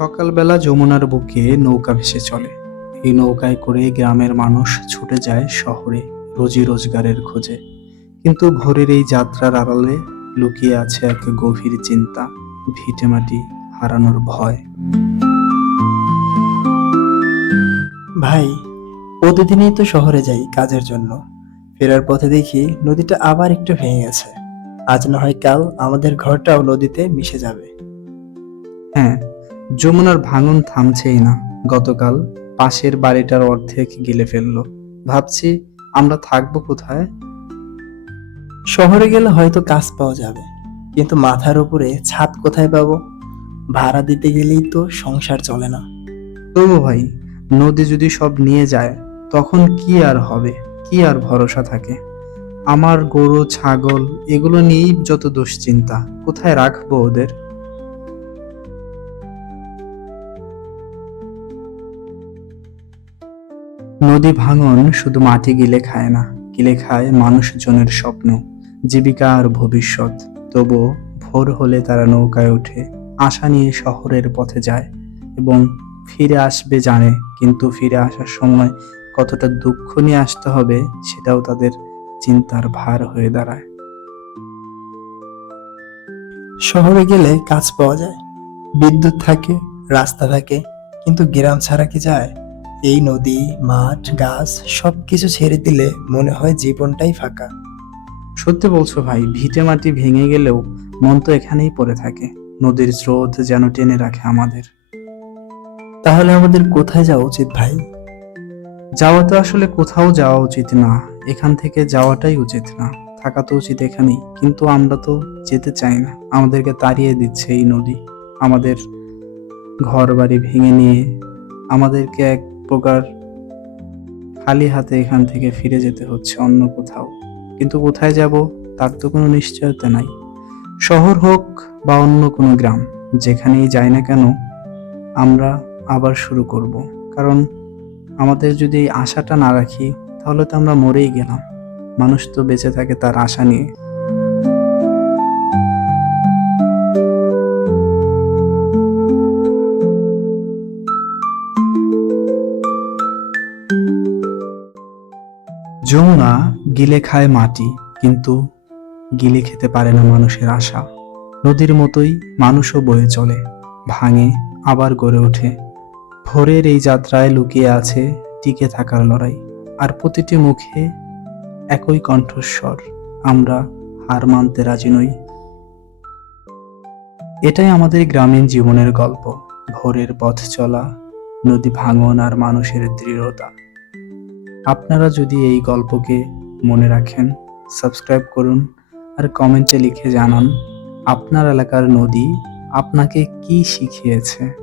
সকালবেলা যমুনার বুকে নৌকা ভেসে চলে। এই নৌকায় করে গ্রামের মানুষ ছুটে যায় শহরে রোজি রোজগারের খোঁজে। কিন্তু ভোরের এই যাত্রার আড়ালে লুকিয়ে আছে এক গভীর চিন্তা ভিটেমাটি হারানোর ভয়। ভাই প্রতিদিনই তো শহরে যাই কাজের জন্য। ফেরার পথে দেখি নদীটা আবার একটু ভেঙে গেছে। আজ না হয় কাল আমাদের ঘরটাও নদীতে মিশে যাবে। হ্যাঁ যমুনার ভাঙন থামছেই না। গতকাল পাশের বাড়িটার অর্ধেক গিলে ফেলল। ভাবছি আমরা থাকব কোথায়? শহরে গেলে হয়তো কাজ পাওয়া যাবে কিন্তু মাথার উপরে ছাদ কোথায় পাবো? ভাড়া দিতে গেলেই তো সংসার চলে না। তবু ভাই নদী যদি সব নিয়ে যায় তখন কি আর হবে? কি আর ভরসা থাকে? আমার গরু ছাগল এগুলো নিয়েই যত দুশ্চিন্তা। কোথায় রাখব ওদের? নদী ভাঙন শুধু মাটি গিলে খায় না, গিলে খায় মানুষজনের স্বপ্ন জীবিকা আর ভবিষ্যৎ। তবুও ভোর হলে তারা নৌকায় ওঠে আশা নিয়ে শহরের পথে যায় এবং ফিরে আসবে জানে, কিন্তু ফিরে আসার সময় কতটা দুঃখ নিয়ে আসতে হবে সেটাও তাদের চিন্তার ভার হয়ে দাঁড়ায়। শহরে গেলে কাজ পাওয়া যায়। বিদ্যুৎ থাকে, রাস্তা থাকে, কিন্তু গ্রাম ছাড়া কি যায়? এই নদী মাঠ গাছ সব কিছু ছেড়ে দিলে মনে হয় জীবনটাই ফাঁকা। সত্যি বলছো ভাই ভিটে মাটি ভেঙে গেলেও মন তো এখানেই পড়ে থাকে। নদীর স্রোত যেন টেনে রাখে আমাদের। তাহলে আমাদের কোথায় যাওয়া উচিত ভাই? যাওয়া তো আসলে কোথাও যাওয়া উচিত না। এখান থেকে যাওয়াটাই উচিত না। থাকা তো উচিত এখানেই। কিন্তু আমরা তো যেতে চাই না। আমাদেরকে তাড়িয়ে দিচ্ছে এই নদী। আমাদের ঘর বাড়ি ভেঙে নিয়ে আমাদেরকে এক প্রকার খালি হাতে এখান থেকে ফিরে যেতে হচ্ছে অন্য কোথাও। কিন্তু কোথায় যাব, তার তো কোনো নিশ্চয়তা নাই। শহর হোক বা অন্য কোনো গ্রাম, যেখানেই যাই না কেন, আমরা আবার শুরু করব। কারণ আমাদের যদি এই আশাটা না রাখি, তাহলে তো আমরা মরেই গেলাম। মানুষ তো বেঁচে থাকে তার আশা নিয়ে। যমুনা গিলে খায় মাটি, কিন্তু গিলে খেতে পারে না মানুষের আশা। নদীর মতোই মানুষও বয়ে চলে, ভাঙে, আবার গড়ে ওঠে। ভোরের এই যাত্রায় লুকিয়ে আছে টিকে থাকার লড়াই, আর প্রতিটি মুখে একই কণ্ঠস্বর। আমরা হার মানতে রাজি নই। এটাই আমাদের গ্রামীণ জীবনের গল্প। ভোরের পথ চলা, নদী ভাঙন আর মানুষের দৃঢ়তা। আপনারা যদি এই গল্পকে মনে রাখেন সাবস্ক্রাইব করুন আর কমেন্টে লিখে জানান, আপনার এলাকার নদী আপনাকে কি শিখিয়েছে।